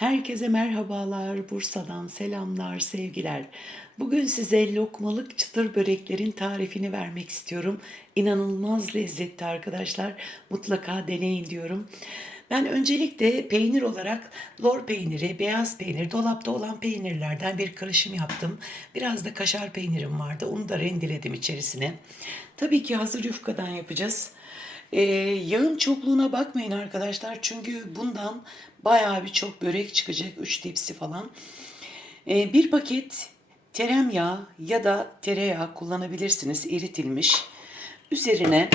Herkese merhabalar, Bursa'dan selamlar, sevgiler. Bugün size lokmalık çıtır böreklerin tarifini vermek istiyorum. İnanılmaz lezzetli arkadaşlar. Mutlaka deneyin diyorum. Ben öncelikle peynir olarak lor peyniri, beyaz peynir, dolapta olan peynirlerden bir karışım yaptım. Biraz da kaşar peynirim vardı. Onu da rendeledim içerisine. Tabii ki hazır yufkadan yapacağız. Ee, yağın çokluğuna bakmayın arkadaşlar. Çünkü bundan bayağı bir çok börek çıkacak. 3 tepsi falan. Ee, bir paket tereyağı ya da tereyağı kullanabilirsiniz. eritilmiş. Üzerine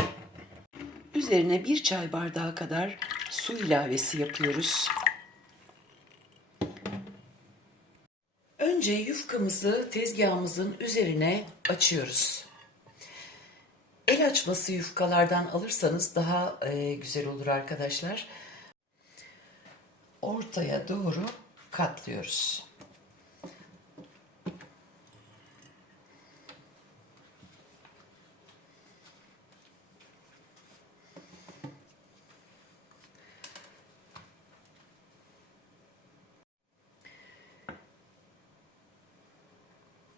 üzerine bir çay bardağı kadar su ilavesi yapıyoruz. Önce yufkamızı tezgahımızın üzerine açıyoruz. El açması yufkalardan alırsanız daha e, güzel olur arkadaşlar. Ortaya doğru katlıyoruz.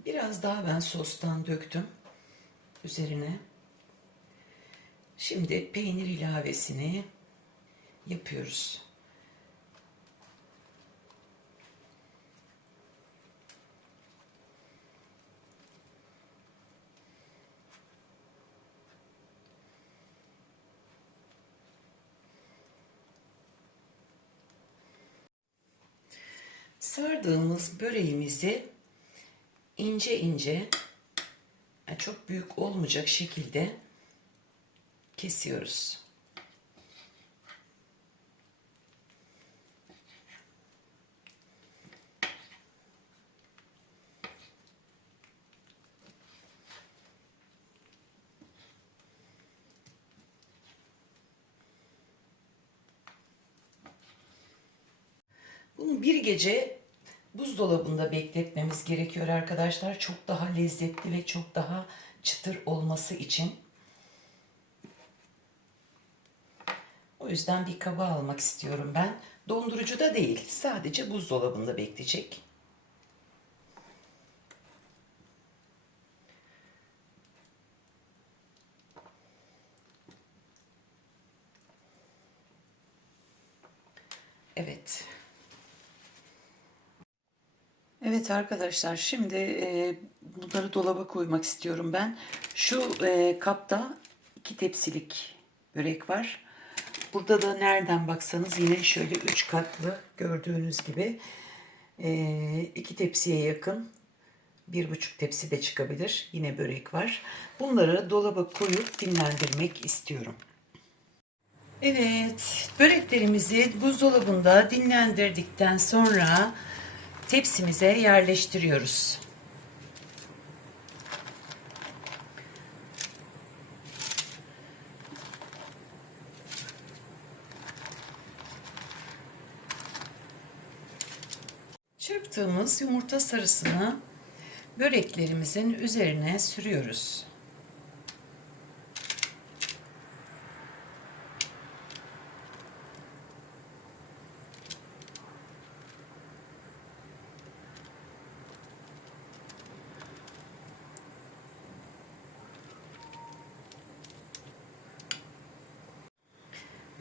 Biraz daha ben sostan döktüm üzerine. Şimdi peynir ilavesini yapıyoruz. Sardığımız böreğimizi ince ince çok büyük olmayacak şekilde kesiyoruz. Bunu bir gece buzdolabında bekletmemiz gerekiyor arkadaşlar. Çok daha lezzetli ve çok daha çıtır olması için. O yüzden bir kaba almak istiyorum ben. Dondurucuda değil, sadece buzdolabında bekleyecek. Evet. Evet arkadaşlar şimdi e, bunları dolaba koymak istiyorum ben. Şu e, kapta iki tepsilik börek var. Burada da nereden baksanız yine şöyle üç katlı gördüğünüz gibi e, iki tepsiye yakın bir buçuk tepsi de çıkabilir. Yine börek var. Bunları dolaba koyup dinlendirmek istiyorum. Evet, böreklerimizi buzdolabında dinlendirdikten sonra tepsimize yerleştiriyoruz. Çırptığımız yumurta sarısını böreklerimizin üzerine sürüyoruz.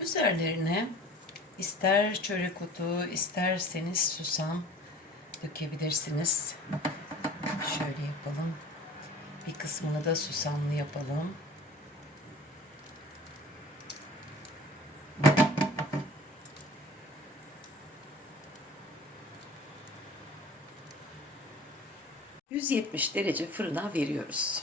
Üzerlerine ister çörek otu, isterseniz susam dökebilirsiniz. Şöyle yapalım. Bir kısmını da susamlı yapalım. ...170 derece fırına veriyoruz.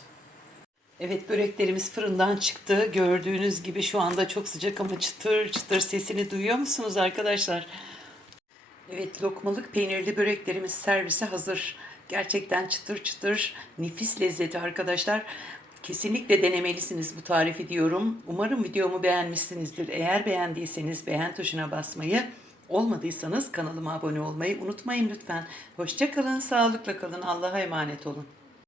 Evet böreklerimiz fırından çıktı. Gördüğünüz gibi şu anda çok sıcak ama çıtır çıtır sesini duyuyor musunuz arkadaşlar? Evet lokmalık peynirli böreklerimiz servise hazır. Gerçekten çıtır çıtır nefis lezzeti arkadaşlar. Kesinlikle denemelisiniz bu tarifi diyorum. Umarım videomu beğenmişsinizdir. Eğer beğendiyseniz beğen tuşuna basmayı, olmadıysanız kanalıma abone olmayı unutmayın lütfen. Hoşçakalın, sağlıkla kalın, Allah'a emanet olun.